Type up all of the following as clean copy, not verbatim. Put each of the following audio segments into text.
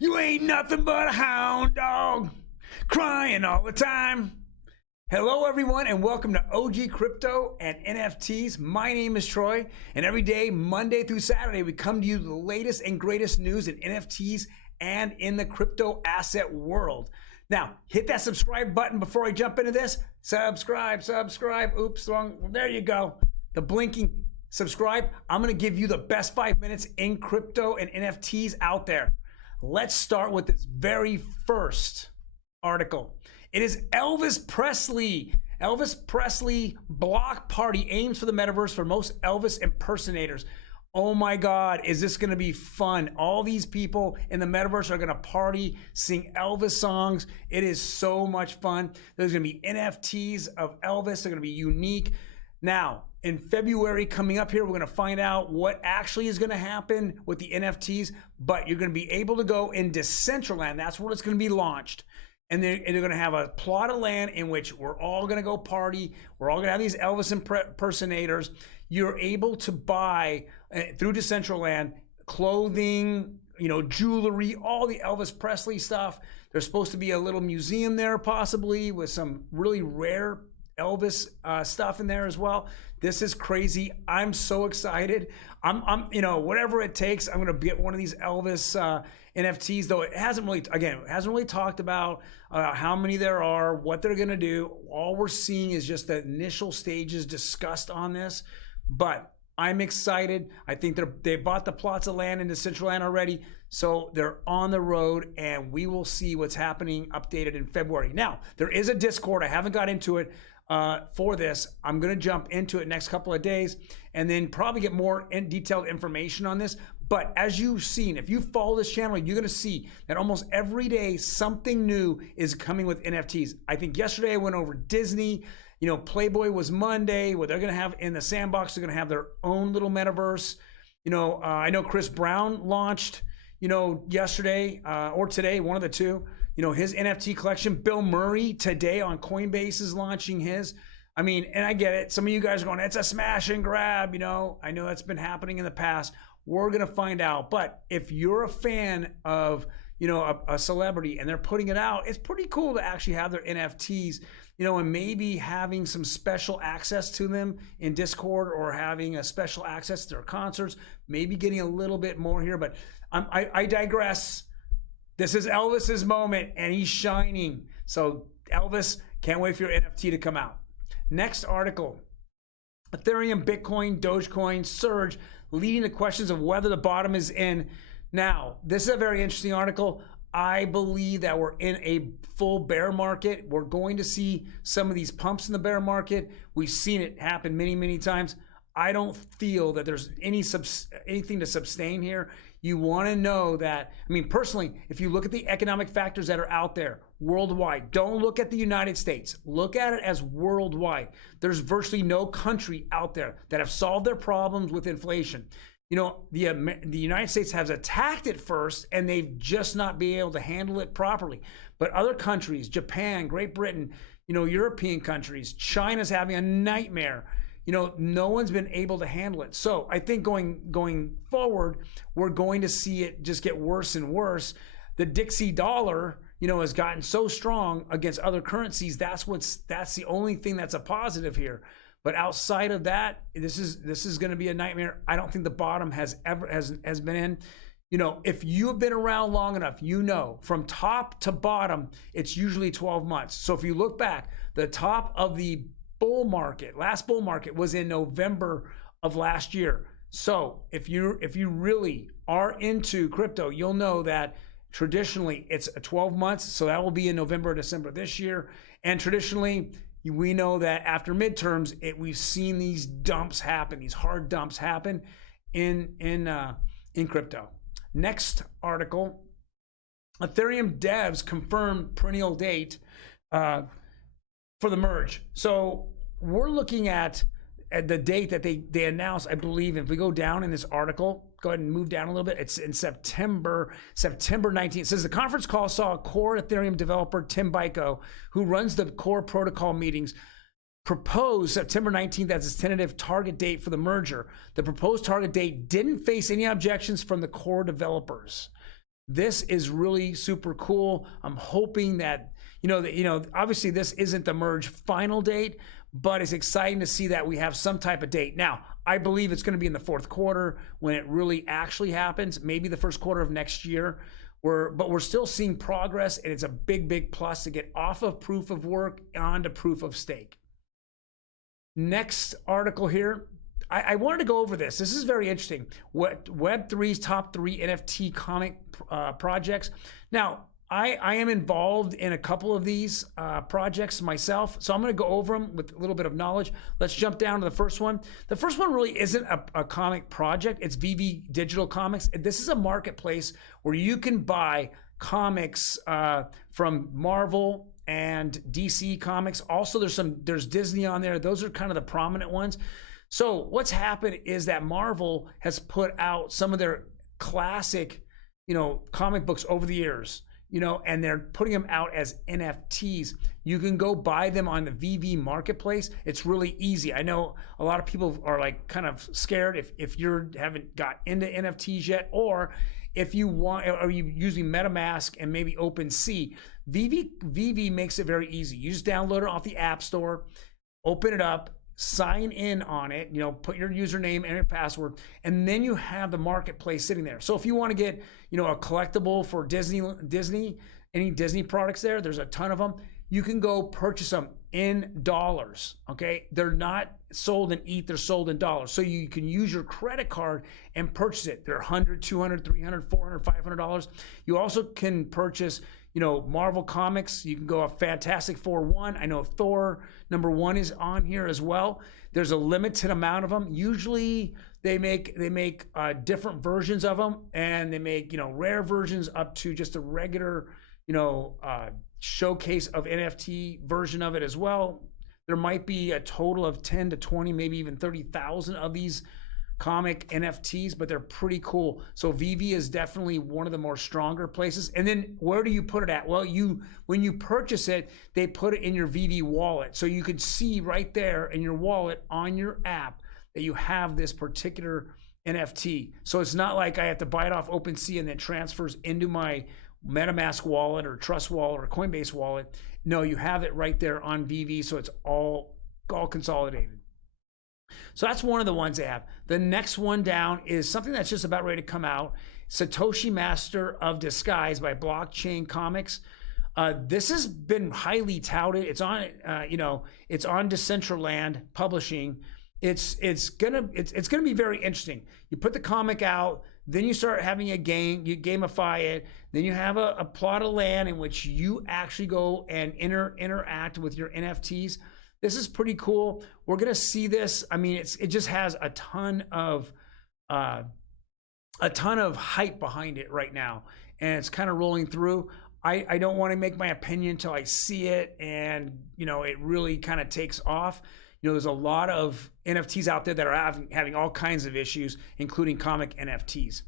You ain't nothing but a hound dog, crying all the time. Hello everyone and welcome to OG Crypto and NFTs. My name is Troy and every day, Monday through Saturday, we come to you the latest and greatest news in NFTs and in the crypto asset world. Now, hit that subscribe button before I jump into this. Subscribe. Oops, wrong. There you go. The blinking subscribe. I'm going to give you the best 5 minutes in crypto and NFTs out there. Let's start with this very first article. It is Elvis Presley. Elvis Presley block party aims for the metaverse for most Elvis impersonators. Oh my God, is this going to be fun? All these people in the metaverse are going to party, sing Elvis songs. It is so much fun. There's going to be NFTs of Elvis. They're going to be unique. Now, in February coming up here, we're going to find out what actually is going to happen with the NFTs, but you're going to be able to go in Decentraland. That's where it's going to be launched. And they're going to have a plot of land in which we're all going to go party. We're all going to have these Elvis impersonators. You're able to buy through Decentraland clothing, jewelry, all the Elvis Presley stuff. There's supposed to be a little museum there possibly with some really rare Elvis stuff in there as well. This is crazy. I'm so excited. I'm whatever it takes, I'm going to get one of these Elvis NFTs, though it hasn't really talked about how many there are, what they're going to do. All we're seeing is just the initial stages discussed on this, but I'm excited. I think they bought the plots of land in Decentraland already, so they're on the road, and we will see what's happening updated in February. Now, there is a Discord. I haven't got into it for this. I'm going to jump into it next couple of days and then probably get more detailed information on this. But as you've seen, if you follow this channel, you're going to see that almost every day something new is coming with NFTs. I think yesterday I went over Disney. Playboy was Monday. What they're going to have in the sandbox, they're going to have their own little metaverse. I know Chris Brown launched, yesterday or today, one of the two, his NFT collection. Bill Murray today on Coinbase is launching his. And I get it. Some of you guys are going, it's a smash and grab. I know that's been happening in the past. We're going to find out. But if you're a fan of, a celebrity and they're putting it out, it's pretty cool to actually have their NFTs, and maybe having some special access to them in Discord or having a special access to their concerts, maybe getting a little bit more here. But I digress. This is Elvis's moment and he's shining. So Elvis, can't wait for your NFT to come out. Next article, Ethereum, Bitcoin, Dogecoin surge, leading to questions of whether the bottom is in. Now, this is a very interesting article. I believe that we're in a full bear market. We're going to see some of these pumps in the bear market. We've seen it happen many, many times. I don't feel that there's anything to sustain here. You want to know that, personally, if you look at the economic factors that are out there worldwide, don't look at the United States. Look at it as worldwide. There's virtually no country out there that have solved their problems with inflation. The United States has attacked it first, and they've just not been able to handle it properly. But other countries, Japan, Great Britain, European countries, China's having a nightmare. No one's been able to handle it. So I think going forward, we're going to see it just get worse and worse. The Dixie dollar, has gotten so strong against other currencies. That's the only thing that's a positive here. But outside of that, this is going to be a nightmare. I don't think the bottom has been in. If you have been around long enough, from top to bottom, it's usually 12 months. So if you look back, the top of the last bull market was in November of last year. So if you really are into crypto, you'll know that traditionally it's 12 months. So that will be in November, December this year. And traditionally, we know that after midterms, we've seen these dumps happen, these hard dumps happen in crypto. Next article, Ethereum devs confirm perennial date for the merge. So we're looking at the date that they announced, I believe. If we go down in this article, go ahead and move down a little bit. It's in September 19th. It says the conference call saw core Ethereum developer Tim Byko, who runs the core protocol meetings, propose September 19th as its tentative target date for the merger. The proposed target date didn't face any objections from the core developers. This is really super cool. I'm hoping that, obviously this isn't the merge final date, but it's exciting to see that we have some type of date. Now, I believe it's going to be in the fourth quarter when it really actually happens, maybe the first quarter of next year. But we're still seeing progress, and it's a big, big plus to get off of proof of work onto proof of stake. Next article here. I wanted to go over this. This is very interesting. What Web3's top 3 NFT comic projects. Now, I am involved in a couple of these projects myself, so I'm going to go over them with a little bit of knowledge. Let's jump down to the first one. The first one really isn't a comic project. It's VV Digital Comics. This is a marketplace where you can buy comics from Marvel and DC Comics. Also, there's Disney on there. Those are kind of the prominent ones. So what's happened is that Marvel has put out some of their classic, comic books over the years, and they're putting them out as NFTs. You can go buy them on the VV marketplace. It's really easy. I know a lot of people are like kind of scared if you haven't got into NFTs yet, or if you want, or you using MetaMask and maybe OpenSea. VV makes it very easy. You just download it off the App Store, open it up, sign in on it, put your username and your password, and then you have the marketplace sitting there. So if you want to get, a collectible for Disney, any Disney products there's a ton of them. You can go purchase them in dollars, okay? They're not sold in ETH, they're sold in dollars. So you can use your credit card and purchase it. They're $100, $200, $300, $400, $500. You also can purchase, Marvel Comics. You can go a Fantastic Four 1. I know Thor #1 is on here as well. There's a limited amount of them. Usually they make different versions of them, and they make, rare versions up to just a regular, showcase of NFT version of it as well. There might be a total of 10 to 20, maybe even 30,000 of these comic NFTs, but they're pretty cool. So VV is definitely one of the more stronger places. And then where do you put it at? Well, when you purchase it, they put it in your VV wallet. So you can see right there in your wallet on your app that you have this particular NFT. So it's not like I have to buy it off OpenSea and then transfers into my MetaMask wallet or Trust wallet or Coinbase wallet. No, you have it right there on VV, so it's all consolidated. So that's one of the ones they have. The next one down is something that's just about ready to come out. Satoshi Master of Disguise by Blockchain Comics. This has been highly touted. It's on, it's on Decentraland Publishing. It's gonna be very interesting. You put the comic out, then you start having a game, you gamify it, then you have a plot of land in which you actually go and interact with your NFTs. This is pretty cool. We're gonna see this. I mean, it just has a ton of hype behind it right now, and it's kind of rolling through. I don't want to make my opinion until I see it, and it really kind of takes off. There's a lot of NFTs out there that are having all kinds of issues, including comic NFTs.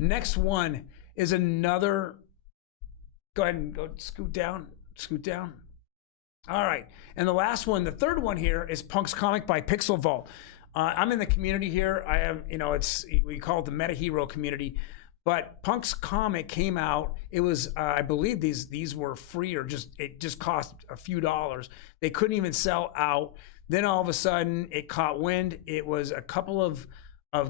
Next one is another. Go ahead and scoot down. All right, and the last one, the third one here is Punk's Comic by Pixel Vault. I'm in the community here. I am, we call it the Meta Hero community, but Punk's Comic came out. It was, I believe these were free, or it just cost a few dollars. They couldn't even sell out. Then all of a sudden it caught wind. It was a couple of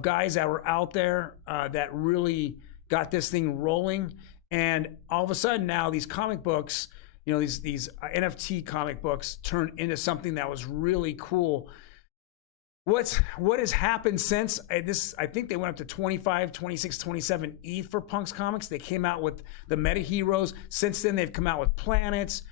guys that were out there that really got this thing rolling. And all of a sudden now these comic books, these NFT comic books turned into something that was really cool. What has happened since this? I think they went up to 25, 26, 27 ETH for Punk's Comics. They came out with the Meta Heroes. Since then, they've come out with Planets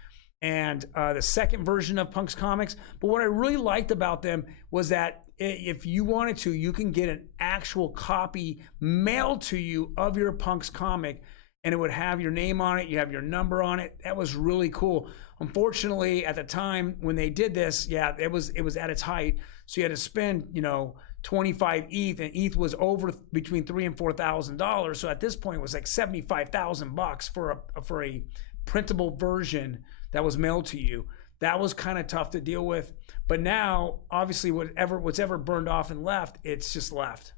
and the second version of Punk's Comics. But what I really liked about them was that if you wanted to, you can get an actual copy mailed to you of your Punk's comic, and it would have your name on it, you have your number on it. That was really cool. Unfortunately, at the time when they did this, yeah, it was at its height. So you had to spend, 25 ETH, and ETH was over between $3,000 and $4,000. So at this point, it was like $75,000 for a printable version that was mailed to you. That was kind of tough to deal with. But now, obviously, what's ever burned off and left, it's just left.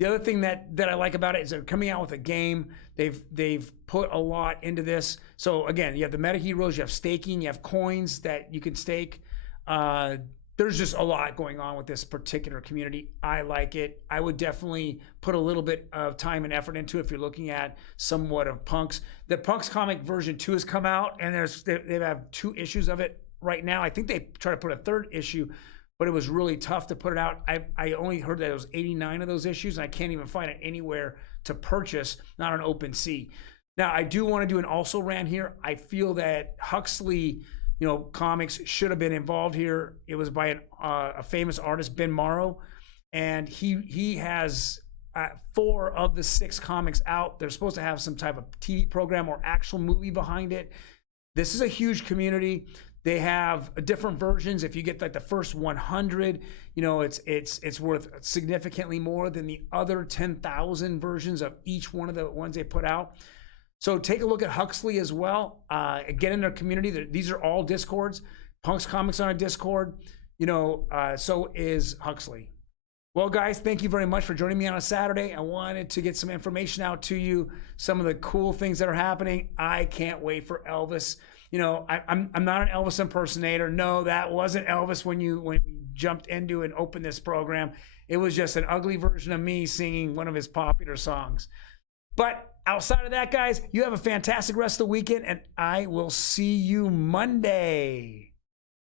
The other thing that I like about it is they're coming out with a game. They've put a lot into this. So again, you have the meta heroes, you have staking, you have coins that you can stake. There's just a lot going on with this particular community. I like it. I would definitely put a little bit of time and effort into it if you're looking at somewhat of Punks. The Punks comic version 2 has come out, and they have 2 issues of it right now. I think they try to put a 3rd issue, but it was really tough to put it out. I only heard that there was 89 of those issues, and I can't even find it anywhere to purchase, not on OpenSea. Now, I do want to do an also ran here. I feel that Huxley, comics should have been involved here. It was by a famous artist, Ben Morrow, and he has 4 of the 6 comics out. They're supposed to have some type of TV program or actual movie behind it. This is a huge community. They have different versions. If you get like the first 100, it's worth significantly more than the other 10,000 versions of each one of the ones they put out. So take a look at Huxley as well. Get in their community. These are all Discords. Punks Comics on a Discord. So is Huxley. Well, guys, thank you very much for joining me on a Saturday. I wanted to get some information out to you, some of the cool things that are happening. I can't wait for Elvis. I'm not an Elvis impersonator. No, that wasn't Elvis when we jumped into and opened this program. It was just an ugly version of me singing one of his popular songs. But outside of that, guys, you have a fantastic rest of the weekend, and I will see you Monday.